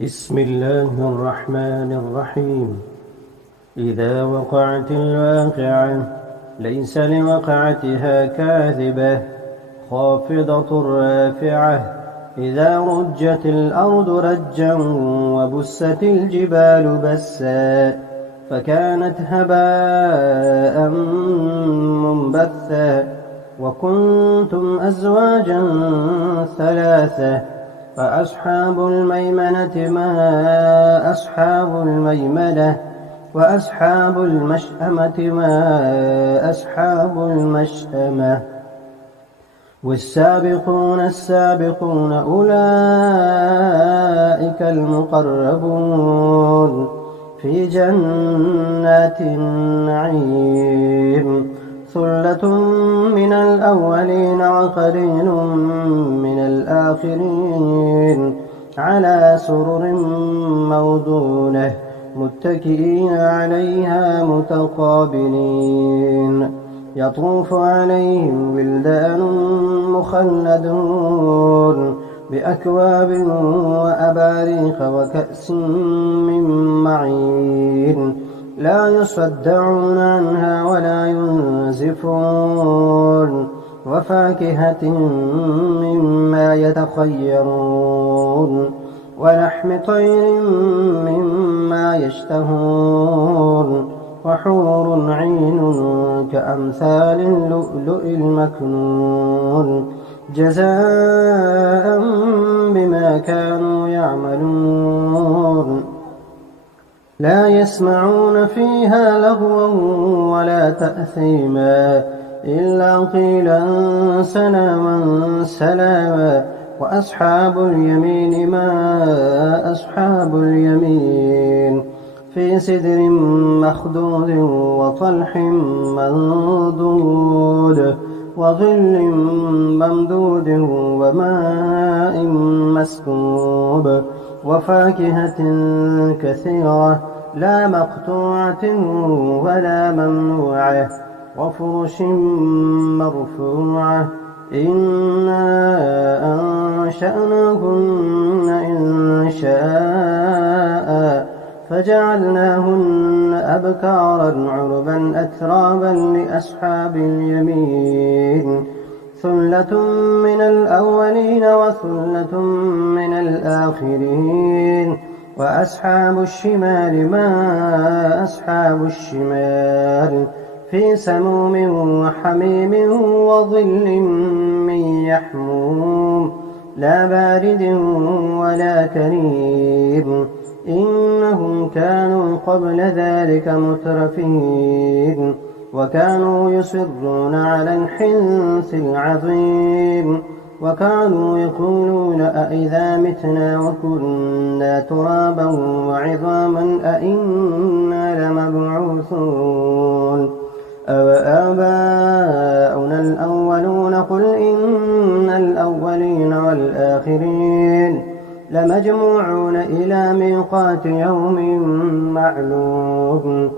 بسم الله الرحمن الرحيم. إذا وقعت الواقعة ليس لوقعتها كاذبة خافضة رافعة. إذا رجت الأرض رجا وبست الجبال بسا فكانت هباء منبثا وكنتم أزواجا ثلاثة فأصحاب الميمنة ما أصحاب الميمنة وأصحاب المشأمة ما أصحاب المشأمة. والسابقون السابقون أولئك المقربون في جنات النعيم. ثلة من الأولين وقليل من الآخرين على سرر موضونة متكئين عليها متقابلين. يطوف عليهم ولدان مخلدون بأكواب وأباريق وكأس من معين لا يصدعون عنها ولا ينزفون. وفاكهة مما يتخيرون ولحم طير مما يشتهون. وحور عين كأمثال اللؤلؤ المكنون جزاء بما كانوا يعملون. لا يسمعون فيها لغوا ولا تأثيما إلا قيلا سلاما سلاما. وأصحاب اليمين ما أصحاب اليمين في سدر مخضود وطلح منضود وظل ممدود وماء مسكوب. وفاكهة كثيرة لا مقطوعة ولا ممنوعة وفرش مرفوعة. إنا أنشأناهن إن شاء فجعلناهن أبكارا عربا أترابا لأصحاب اليمين. ثلة من الأولين وثلة من الآخرين. وأصحاب الشمال ما أصحاب الشمال في سموم وحميم وظل من يحموم لا بارد ولا كريم. إنهم كانوا قبل ذلك مترفين وكانوا يصرون على الحنث العظيم وكانوا يقولون أئذا متنا وكنا ترابا وعظاما أئنا لمبعوثون أوآباؤنا الأولون قل إن الأولين والآخرين لمجموعون إلى ميقات يوم معلوم.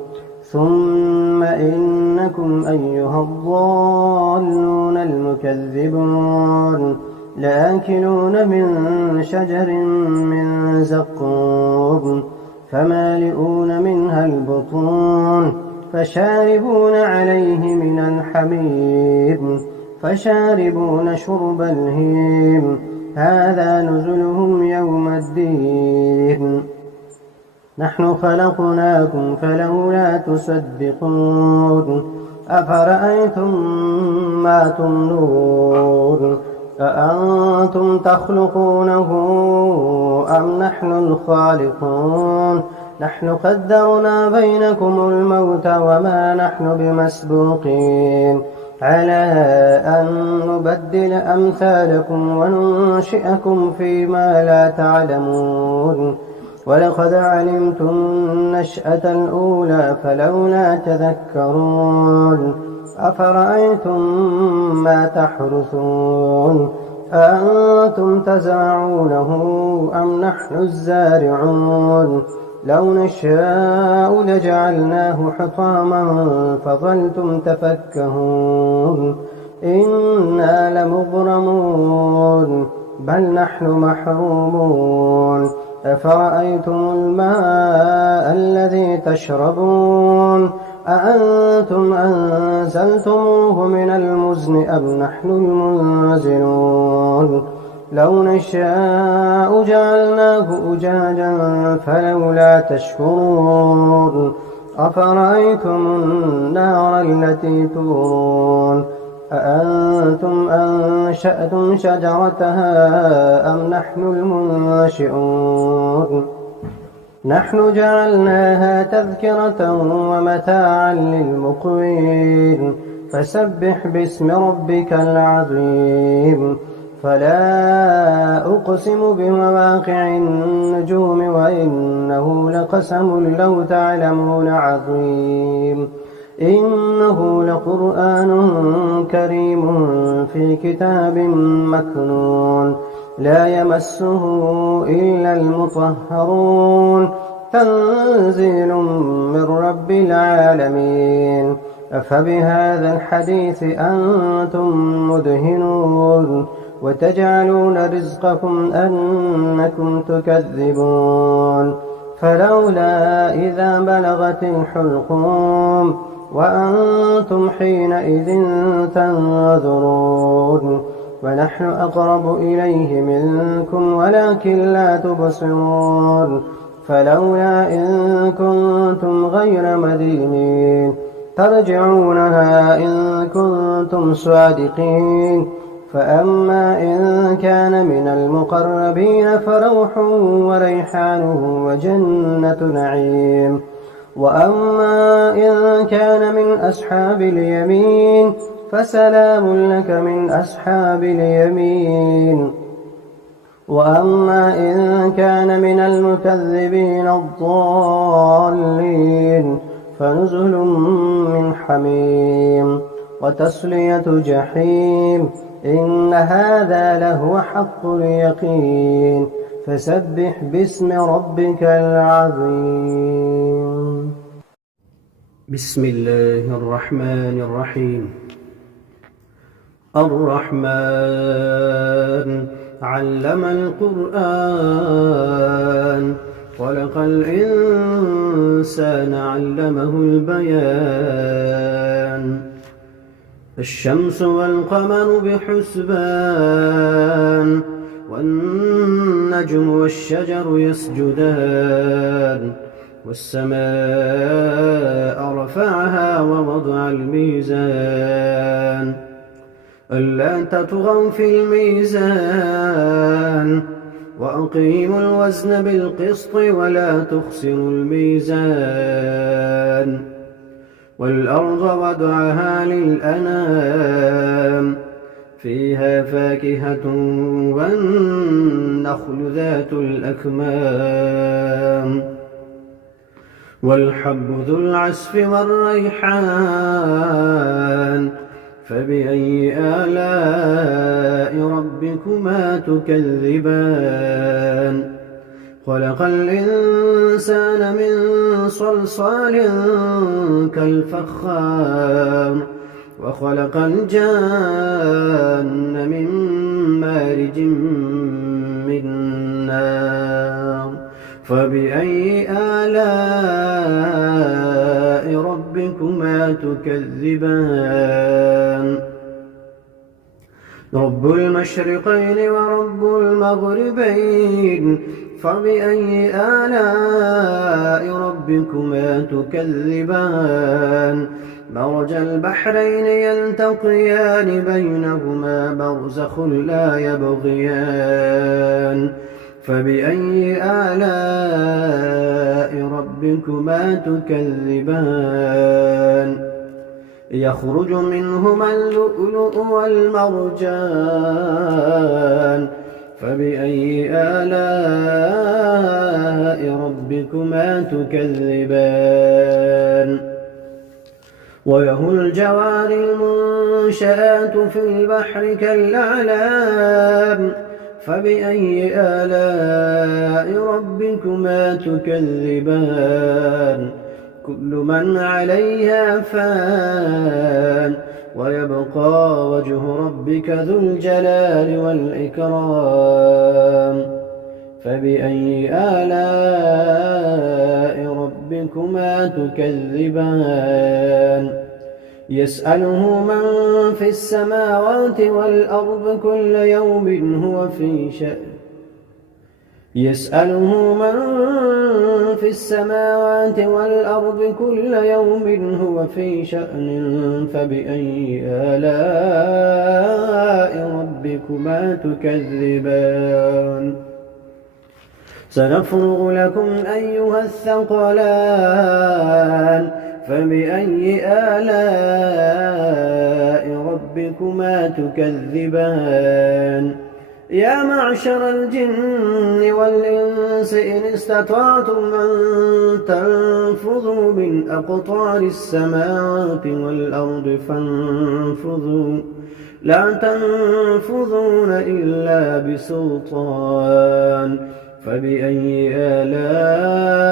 ثم إنكم أيها الضالون المكذبون لآكلون من شجر من زقوم فمالئون منها البطون فشاربون عليه من الحميم فشاربون شرب الهيم هذا نزلهم يوم الدين. نحن خلقناكم فلولا تصدقون. أفرأيتم ما تمنون أأنتم تخلقونه أم نحن الخالقون. نحن قدرنا بينكم الموت وما نحن بمسبوقين على أن نبدل أمثالكم وننشئكم فيما لا تعلمون. ولقد علمتم النشأة الأولى فلولا تذكرون. أفرأيتم ما تحرثون أأنتم تزرعونه أم نحن الزارعون. لو نشاء لجعلناه حطاما فظلتم تفكهون. إنا لمغرمون بل نحن محرومون أفرأيتم الماء الذي تشربون أأنتم أنزلتموه من المزن أم نحن المنزلون لو نشاء جعلناه أجاجا فلولا تشكرون أفرأيتم النار التي تورون أأنتم أنشأتم شجرتها أم نحن المنشئون نحن جعلناها تذكرة ومتاعا للمقوين فسبح باسم ربك العظيم فلا أقسم بمواقع النجوم وإنه لقسم لو تعلمون عظيم إنه لقرآن كريم في كتاب مكنون لا يمسه إلا المطهرون تنزيل من رب العالمين أفبهذا الحديث أنتم مدهنون وتجعلون رزقكم أنكم تكذبون فلولا إذا بلغت الحلقوم وأنتم حينئذ تنظرون ونحن أقرب إليه منكم ولكن لا تبصرون فلولا إن كنتم غير مدينين ترجعونها إن كنتم صادقين فأما إن كان من المقربين فروح وريحان وجنة نعيم وأما إن كان من أصحاب اليمين فسلام لك من أصحاب اليمين وأما إن كان من المكذبين الضالين فنزل من حميم وتصلية جحيم إن هذا لهو حق اليقين فسبح باسم ربك العظيم بسم الله الرحمن الرحيم الرحمن علم القرآن خلق الإنسان علمه البيان الشمس والقمر بحسبان والنجم والشجر يسجدان والسماء رفعها ووضع الميزان ألا تطغوا في الميزان وأقيموا الوزن بالقسط ولا تخسروا الميزان والأرض وضعها للأنام فيها فاكهة والنخل ذات الأكمام والحب ذو العصف والريحان فبأي آلاء ربكما تكذبان خلق الإنسان من صلصال كالفخار وخلق الجان من مارج من نار فبأي آلاء ربكما تكذبان رب المشرقين ورب المغربين فبأي آلاء ربكما تكذبان مرج البحرين يلتقيان بينهما برزخ لا يبغيان فبأي آلاء ربكما تكذبان يخرج منهما اللؤلؤ والمرجان فبأي آلاء ربكما تكذبان وله الجوار المنشآت في البحر كالأعلام فبأي آلاء ربكما تكذبان كل من عليها فان ويبقى وجه ربك ذو الجلال والإكرام فبأي آلاء ربكما تكذبان يسأله من في السماوات والأرض كل يوم هو في شأن يسأله من في السماوات والأرض كل يوم هو في شأن فبأي آلاء ربكما تكذبان سنفرغ لكم أيها الثقلان فبأي آلاء ربكما تكذبان يا معشر الجن والإنس إن استطعتم أن تنفذوا من أقطار السماوات والأرض فانفذوا لا تنفذون إلا بسلطان فبأي آلاء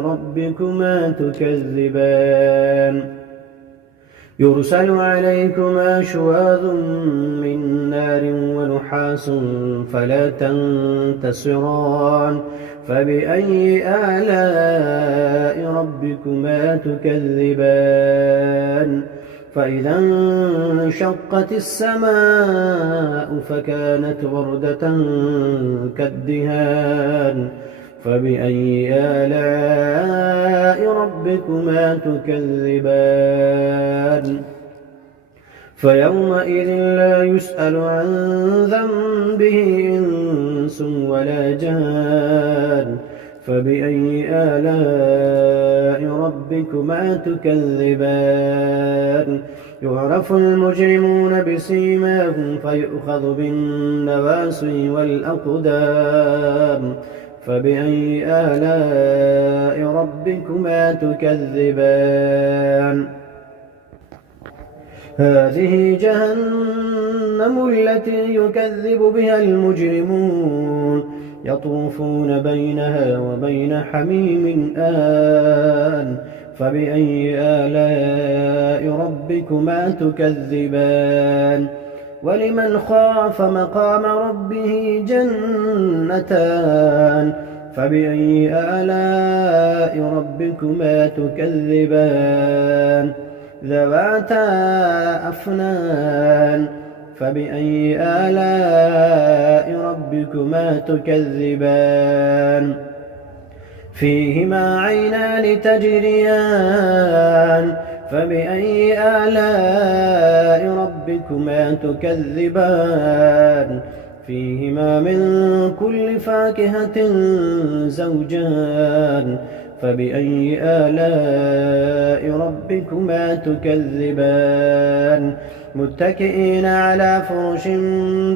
ربكما تكذبان يرسل عليكما شواظ من نار ونحاس فلا تنتصران فبأي آلاء ربكما تكذبان فإذا انشقت السماء فكانت وردة كالدهان فبأي آلاء ربكما تكذبان فيومئذ لا يسأل عن ذنبه إنس ولا جان فبأي آلاء ربكما تكذبان يعرف المجرمون بسيماهم فيؤخذ بالنواصي والأقدام فبأي آلاء ربكما تكذبان هذه جهنم التي يكذب بها المجرمون يطوفون بينها وبين حميم آن فبأي آلاء ربكما تكذبان ولمن خاف مقام ربه جنتان فبأي آلاء ربكما تكذبان ذواتا أفنان فبأي آلاء ربكما تكذبان فيهما عينان تجريان فبأي آلاء ربكما تكذبان فيهما من كل فاكهة زوجان فبأي آلاء ربكما تكذبان متكئين على فرش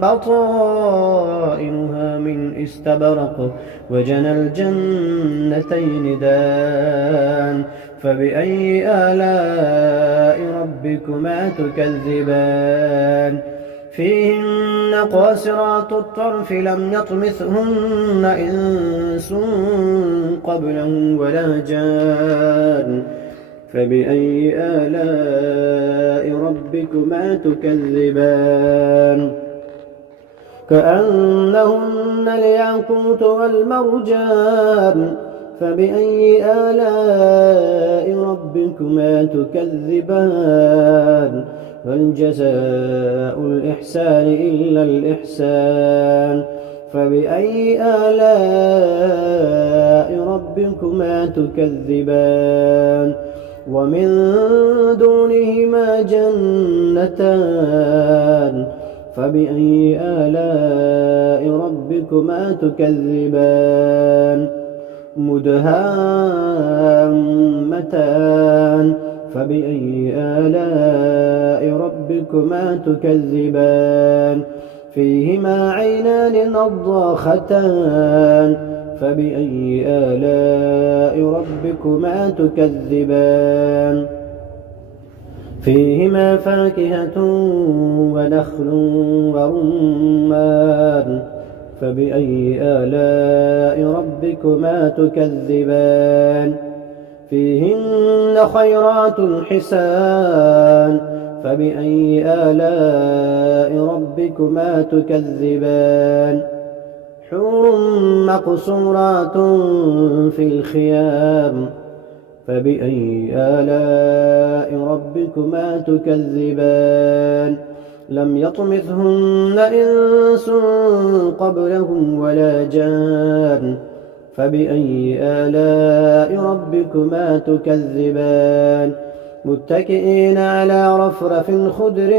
بطائنها من استبرق وجنى الجنتين دان فبأي آلاء ربكما تكذبان فيهن قاصرات الطرف لم يطمثهن إنس قبلهم ولا جان فبأي آلاء ربكما تكذبان كأنهن الياقوت والمرجان فبأي آلاء ربكما تكذبان هل جزاء الإحسان إلا الإحسان فبأي آلاء ربكما تكذبان ومن دونهما جنتان فبأي آلاء ربكما تكذبان مدهامتان فبأي آلاء ربكما تكذبان فيهما عينان نضاختان فبأي آلاء ربكما تكذبان فيهما فاكهة ونخل ورمان فبأي آلاء ربكما تكذبان فيهن خيرات حسان فبأي آلاء ربكما تكذبان حور مقصورات في الخيام فبأي آلاء ربكما تكذبان لم يطمثهن إنس قبلهم ولا جان فبأي آلاء ربكما تكذبان متكئين على رفرف خضر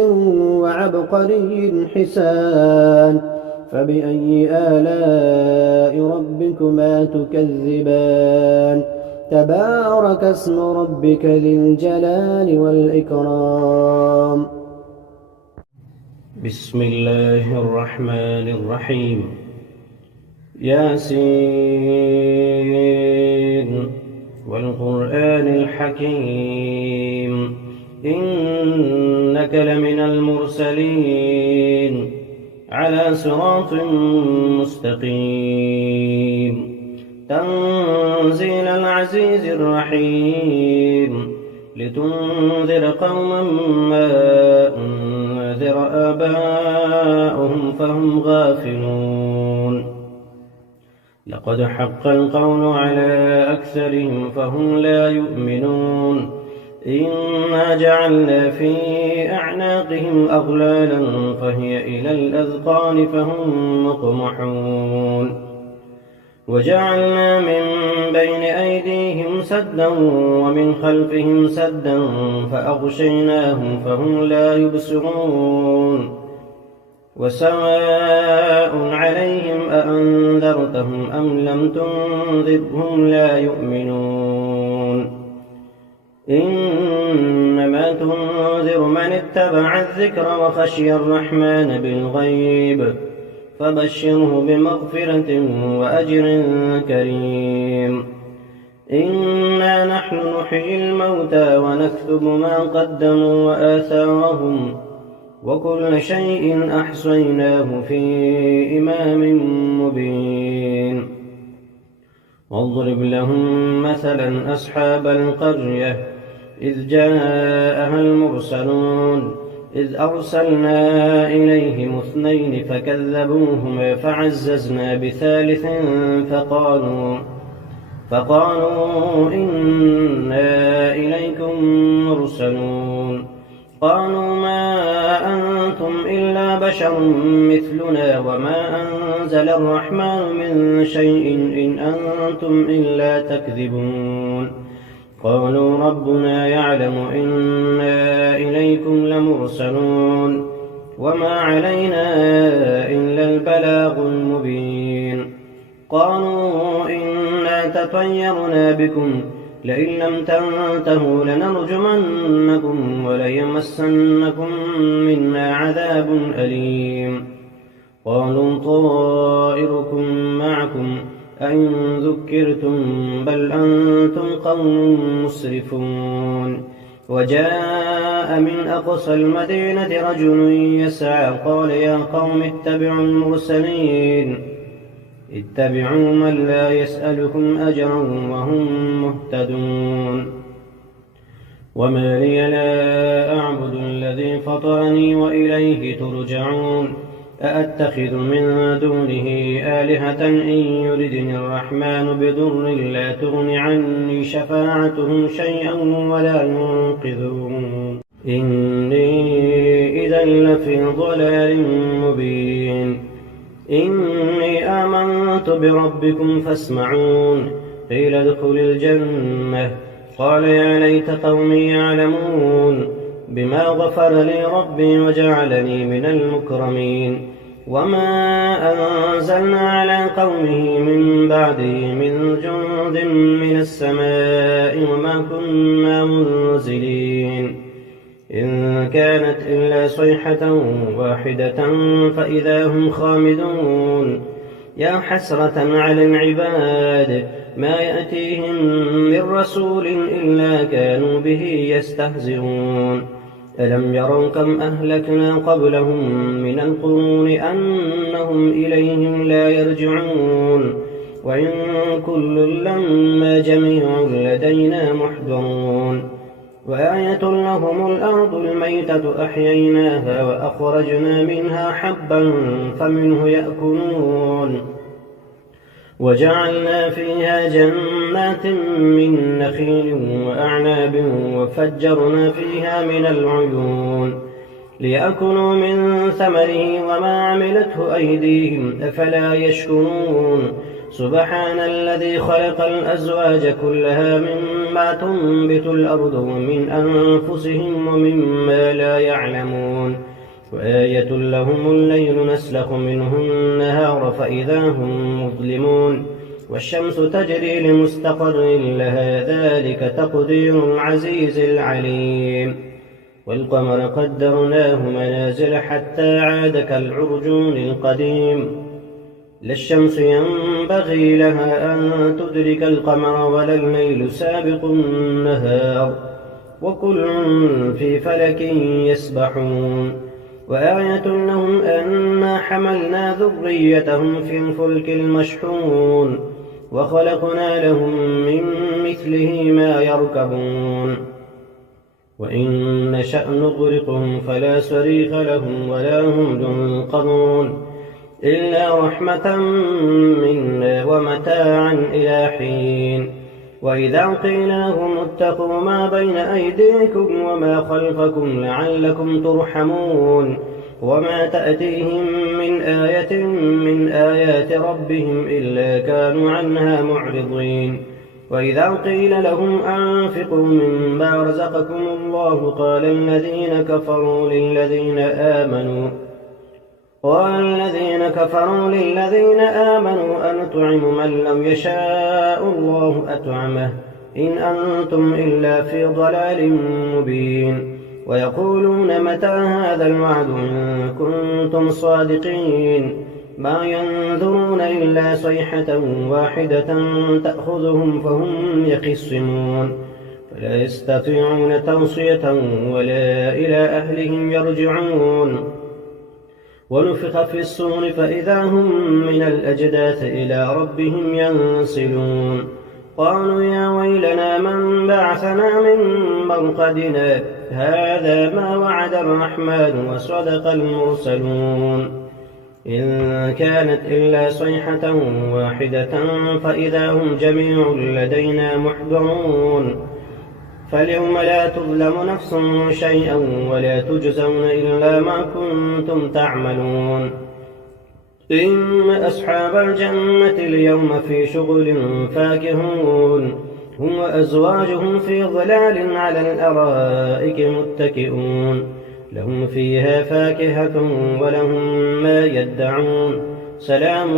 وعبقري حسان فبأي آلاء ربكما تكذبان تبارك اسم ربك ذي الجلال والإكرام. بسم الله الرحمن الرحيم. ياسين والقرآن الحكيم إنك لمن المرسلين على صراط مستقيم تنزيل العزيز الرحيم لتنذر قوما ما أنذر آباؤهم فهم غافلون لقد حق القول على أكثرهم فهم لا يؤمنون إنا جعلنا في أعناقهم أغلالا فهي إلى الأذقان فهم مقمحون وجعلنا من بين أيديهم سدا ومن خلفهم سدا فأغشيناهم فهم لا يبصرون وسواء عليهم أأنذرتهم أم لم تنذرهم لا يؤمنون إنما تنذر من اتبع الذكر وخشي الرحمن بالغيب فبشره بمغفرة وأجر كريم إنا نحن نحيي الموتى ونكتب ما قدموا وآثارهم وكل شيء أحصيناه في إمام مبين واضرب لهم مثلا أصحاب القرية إذ جاءها المرسلون إذ أرسلنا إليهم 2 فكذبوهما فعززنا بثالث فقالوا إنا إليكم مرسلون قالوا ما أنتم إلا بشر مثلنا وما أنزل الرحمن من شيء إن أنتم إلا تكذبون قالوا ربنا يعلم إنا إليكم لمرسلون وما علينا إلا البلاغ المبين قالوا إنا تطيرنا بكم لئن لم تنتهوا لنرجمنكم وليمسنكم منا عذاب أليم قالوا طائركم معكم أئن ذكرتم بل أنتم قوم مسرفون وجاء من أقصى المدينة رجل يسعى قال يا قوم اتبعوا المرسلين اتبعوا من لا يسألكم أجرا وهم مهتدون وما لي لا أعبد الذي فطرني وإليه ترجعون أأتخذ من دونه آلهة إن يردني الرحمن بضر لا تغن عني شفاعتهم شيئا ولا ينقذون إني إذا لفي ضلال مبين إني آمنت بربكم فاسمعون قيل ادخل الجنة قال يا ليت قومي يعلمون بما غفر لي ربي وجعلني من المكرمين وما أنزلنا على قومه من بعده من جند من السماء وما كنا منزلين إن كانت إلا صيحة واحدة فإذا هم خامدون يا حسرة على العباد ما يأتيهم من رسول إلا كانوا به يستهزئون ألم يروا كم أهلكنا قبلهم من القرون أنهم إليهم لا يرجعون وإن كل لما جميع لدينا محضرون وآية لهم الأرض الميتة أحييناها وأخرجنا منها حبا فمنه يأكلون وجعلنا فيها جنات من نخيل وأعناب وفجرنا فيها من العيون ليأكلوا من ثمره وما عملته أيديهم أفلا يشكرون سبحان الذي خلق الأزواج كلها مما تنبت الأرض ومن أنفسهم ومما لا يعلمون وآية لهم الليل نسلخ منه النهار فإذا هم مظلمون والشمس تجري لمستقر لها ذلك تقدير العزيز العليم والقمر قدرناه منازل حتى عاد كالعرجون القديم لا الشمس ينبغي لها أن تدرك القمر ولا الليل سابق النهار وكل في فلك يسبحون وآية لهم أنا حملنا ذريتهم في الفلك المشحون وخلقنا لهم من مثله ما يركبون وإن نشأ نغرقهم فلا صريخ لهم ولا هم ينقذون إلا رحمة منا ومتاعا إلى حين وإذا قيل لهم اتقوا ما بين أيديكم وما خلفكم لعلكم ترحمون وما تأتيهم من آية من آيات ربهم إلا كانوا عنها معرضين وإذا قيل لهم أنفقوا مما رزقكم الله قال الذين كفروا للذين آمنوا أنطعم من لم يشاء الله أطعمه إن أنتم إلا في ضلال مبين ويقولون متى هذا الوعد إن كنتم صادقين ما ينظرون إلا صيحة واحدة تأخذهم فهم يخصمون فلا يستطيعون توصية ولا إلى أهلهم يرجعون ونفخ في الصور فإذا هم من الأجداث إلى ربهم ينسلون قالوا يا ويلنا من بعثنا من مرقدنا هذا ما وعد الرحمن وصدق المرسلون إن كانت إلا صيحة واحدة فإذا هم جميع لدينا محضرون فاليوم لا تظلم نفس شيئا ولا تجزون إلا ما كنتم تعملون إن أصحاب الجنة اليوم في شغل فاكهون هم وأزواجهم في ظلال على الأرائك متكئون لهم فيها فاكهة ولهم ما يدعون سلام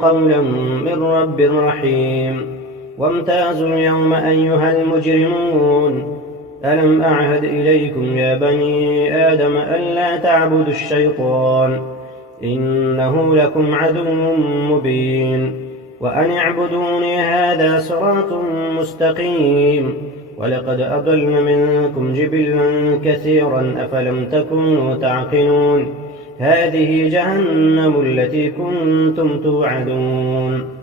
قولا من رب رحيم وامتازوا اليوم أيها المجرمون ألم أعهد إليكم يا بني آدم ألا تعبدوا الشيطان إنه لكم عدو مبين وأن اعبدوني هذا صراط مستقيم ولقد أضل منكم جبلا كثيرا أفلم تكونوا تعقلون هذه جهنم التي كنتم توعدون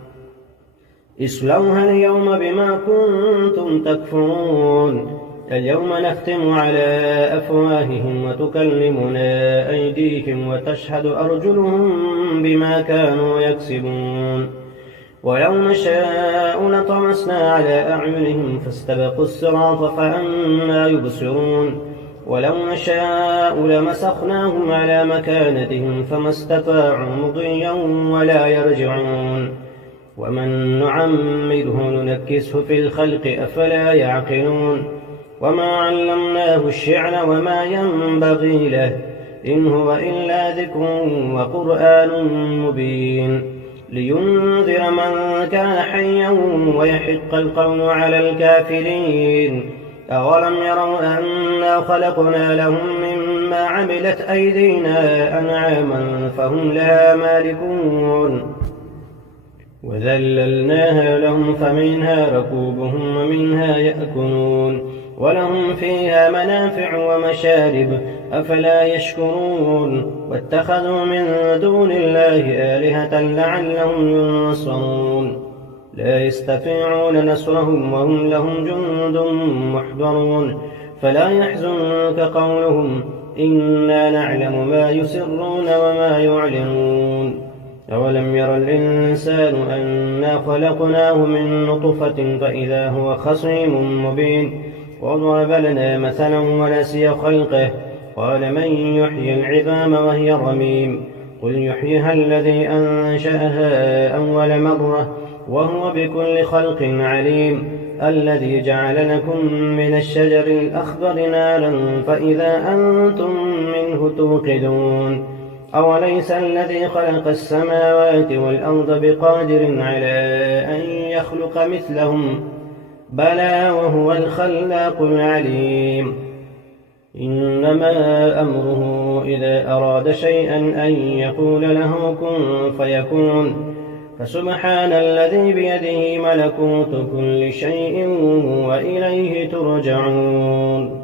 اصلوها اليوم بما كنتم تكفرون اليوم نختم على أفواههم وتكلمنا أيديهم وتشهد أرجلهم بما كانوا يكسبون ولو نشاء لطمسنا على أعينهم فاستبقوا الصراط فأنى يبصرون ولو نشاء لمسخناهم على مكانتهم فما استطاعوا مضيا ولا يرجعون ومن نعمره ننكسه في الخلق أفلا يعقلون وما علمناه الشعر وما ينبغي له إن هو إلا ذكر وقرآن مبين لينذر من كان حيا ويحق القول على الكافرين أولم يروا أنا خلقنا لهم مما عملت أيدينا أنعاما فهم لها مالكون وذللناها لهم فمنها ركوبهم ومنها يأكلون ولهم فيها منافع ومشارب أفلا يشكرون واتخذوا من دون الله آلهة لعلهم ينصرون لا يستطيعون نصرهم وهم لهم جند محضرون فلا يحزنك قولهم إنا نعلم ما يسرون وما يعلنون أولم ير الإنسان أنا خلقناه من نطفة فإذا هو خصيم مبين وضرب لنا مثلا ونسي خلقه قال من يحيي العظام وهي رميم قل يحييها الذي أنشأها أول مرة وهو بكل خلق عليم الذي جعل لكم من الشجر الأخضر نارا فإذا أنتم منه توقدون أوليس الذي خلق السماوات والأرض بقادر على أن يخلق مثلهم بلى وهو الخلاق العليم إنما أمره إذا أراد شيئا أن يقول له كن فيكون فسبحان الذي بيده ملكوت كل شيء وإليه ترجعون